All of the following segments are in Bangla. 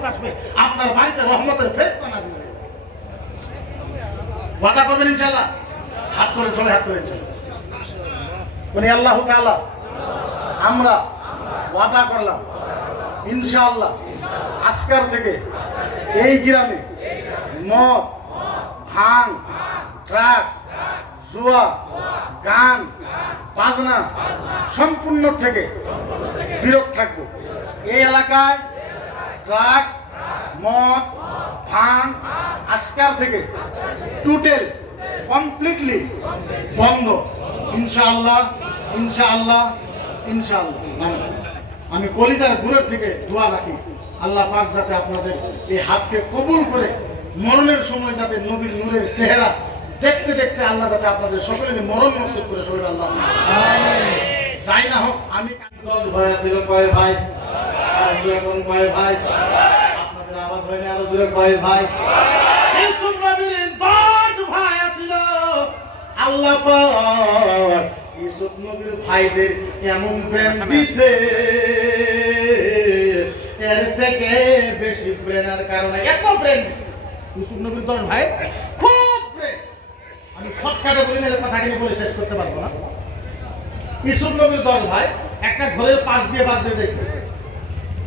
রহমত আসবে, আপনার বাড়িতে রহমতের ফেস বানা দিবে ওয়াদা করবেন ইনশাআল্লাহ? হাত করে সবাই হাত করে ইনশাআল্লাহ মানে আল্লাহ আমরা ওয়াদা করলাম, ইনশাআল্লাহ। আজকার থেকে এই গ্রামে মদ ভাঙ ট্রাক জুয়া, গান, বাজনা সম্পূর্ণ থেকে বিরত থাকব। এই এলাকায় ড্রাগস মদ ভাঙ আজকার থেকে টোটাল কমপ্লিটলি বন্ধ। ইনশাআল্লাহ ইনশাআল্লাহ ইনশাআল্লাহ। আমি কলিজার গুড়ের থেকে দোয়া রাখি। আল্লাহ পাক যাতে আপনাদের এই হাতকে কবুল করে মরণের সময় যাতে নবীর নূরের চেহারা দেখতে দেখতে আল্লাহ যাতে আপনাদের সকলে মরণ নসিব করে শরীর আল্লাহ। যাই না হোক আমি দশ ভাই ছিল কয় ভাই। দু এখন কয় ভাই? আপনাদের আওয়াজ হয়নি আরও দূরে কয় ভাই। ইউসুফ আল্লাহ ইউসুফ নবীর ভাইদের এমন প্রেম দিছে। এর থেকে বেশি প্রেমের কারণে এত প্রেম ইউসুফ নবীর দশ ভাই খুব প্রেম। আমি শর্টকাটে বলি না কথা কিন্তু বলে শেষ করতে পারব না। ইসুফ নবীর দশ ভাই একটা ঘরের পাশ দিয়ে বাদ দিয়ে দেখবে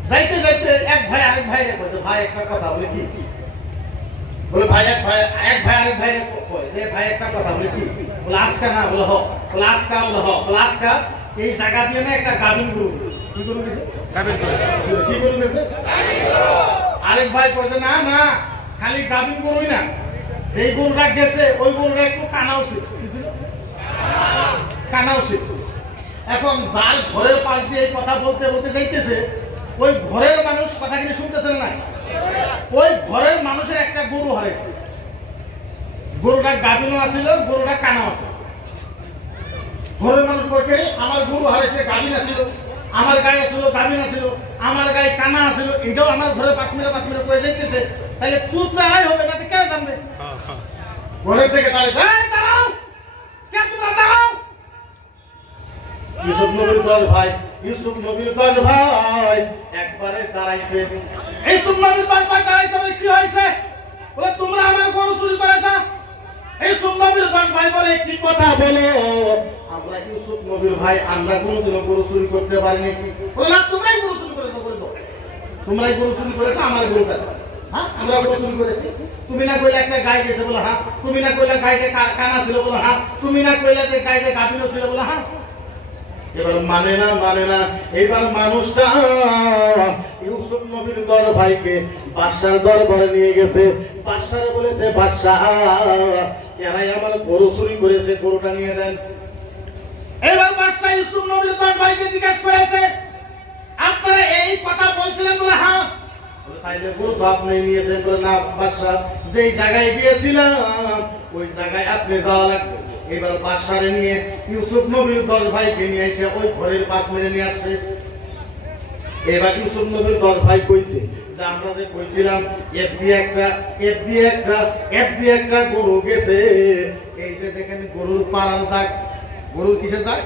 যাইতে যাইতে এক ভাই আরেক ভাই বলছে ভাই একটা কথা বলে কি? বলে ভাই এক ভাই এক ভাই আরেক ভাই কয় যে ভাই একটা কথা বলে কি? বলে আজকা না বলে হ বলে আজকা বলে হ বলে আজকা এই জায়গা দিয়ে না একটা গাভিন গরু কি গরু গেছে? কি গরু গেছে? আরেক ভাই কইছে না না খালি গাভিন গরুই না। এই গরুটা গেছে ওই গরুটা একটু কানাও ছিল? কানাও ছিল। এখন যার ঘরের পাশ দিয়ে এই কথা বলতে বলতে যাইতেছে ওই ঘরের মানুষ কথা কিনে শুনতেছে না? ওই ঘরের মানুষের একটা গরু হারাইছে। গরুটা গাভিনও আছিল গরুটা কানা আছে ঘরের মানুষ কইছে আমার গরু হারাইছে গাভিন আছিল। আমার গায়ে ছিল গাভিন আছিল। আমার গায়ে কানা আছিল। এটাও আমার ঘরে পাঁচ মিনিট পাঁচ মিনিট করে যাইতেছে তাহলে চুপ দাঁড়াই হবে না তো কে জানবে? ঘরের থেকে "এই, দাঁড়াও! কে তোমরা দাঁড়াও! ভাই। ইউসুফ নবীর দল ভাই, একবারে দাঁড়াইছে। ইউসুফ নবীর দল ভাই দাঁড়াইছে বলে কি হয়েছে? বলে, তোমরা আমার গরু চুরি করেছ। ইউসুফ নবীর দল ভাই বলে, কি কথা বলো? আমরা ইউসুফ নবীর ভাই, আমরা কোনোদিনও গরু চুরি করতে পারিনি। বলে, না, তোমরাই গরু চুরি করেছ বলে। তোমরাই গরু চুরি করেছ, আমার দাও। হ্যাঁ আমরা গরু চুরি করেছি। তুমি না কইলে একটা গাই গেছে বলে হ্যাঁ। তুমি না কইলে কা- কানা ছিল বলে হ্যাঁ। তুমি না কইলে যে গাইতে গাভিনও ছিল বলে হ্যাঁ। এবার মানে না মানে না, এবার মানুষটা ইউসুফ নবীর দর ভাইকে বাদশার দরবারে নিয়ে গেছে। বাদশারে বলেছে, বাদশাহ, এরাই আমার গরু চুরি করেছে, গরুটা নিয়ে দেন এবার বাদশাহ ইউসুফ নবীর দর ভাইকে জিজ্ঞেস করেছে, আপনারা এই কথা বলছিলেন বলে হ্যাঁ? নিয়েছেন না, বাদশাহ, যেই জায়গায় গিয়েছিলাম, ওই জায়গায় আপনি যাওয়া লাগবে। এবার বাদশারে নিয়ে ইউসুফ নবীর দশ ভাইকে নিয়ে এসে ওই ঘরের পাশ মেরে নিয়ে আসছে। এবার ইউসুফ নবীর দশ ভাই কইছে আমরা যে কইছিলাম, এফ দিয়ে একটা, এফ দিয়ে একটা, এফ দিয়ে একটা গরু গেছে। এই যে দেখেন গরুর পাড়ার দাগ। গরুর কিসের দাগ?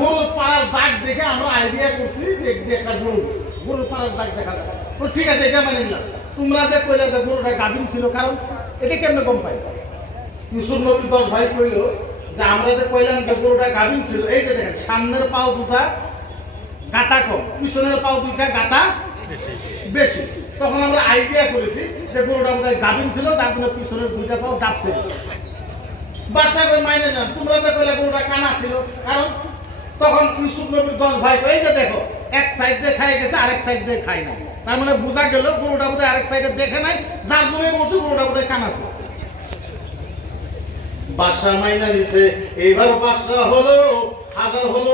গরুর পাড়ার দাগ দেখে আমরা আইডিয়া করছি যে দিয়ে একটা গরু গরুর পাড়ার দাগ দেখা যায় তো ঠিক আছে, এটা মানে নিলাম। তোমরা যে কইলে যে গরুটা গাভিন ছিল, কারণ এটা কেমনে কম পাই ইউসুফ নবী দশ ভাই কইল যে আমরা যে কইলাম যে গরুটা গাভিন ছিল, এই যে দেখেন, সামনের পাও দুটা গাটা কম, পিছনের পাও দুইটা গাটা বেশি। তখন আমরা আইডিয়া করেছি যে গরুটা আমাদের গাভিন ছিল, তার জন্য পিছনের দুইটা পাও ডাবছে। বাসা করে মাইনে নেন, তোমরা তো কইলে গরুটা কানা ছিল, কারণ তখন ইউসুফ নবীর দশ ভাই এই যে দেখো, এক সাইড দিয়ে খাই গেছে, আরেক সাইড দিয়ে খাই নাই। তার মানে বোঝা গেল গরুটা বোধহয় আরেক সাইডে দেখে নাই, যার জন্য বলছে গরুটা বোধহয় কানা ছিল। বাদশা মাইনা নিছে। এইবার বাদশাহ হলো হাজার হলো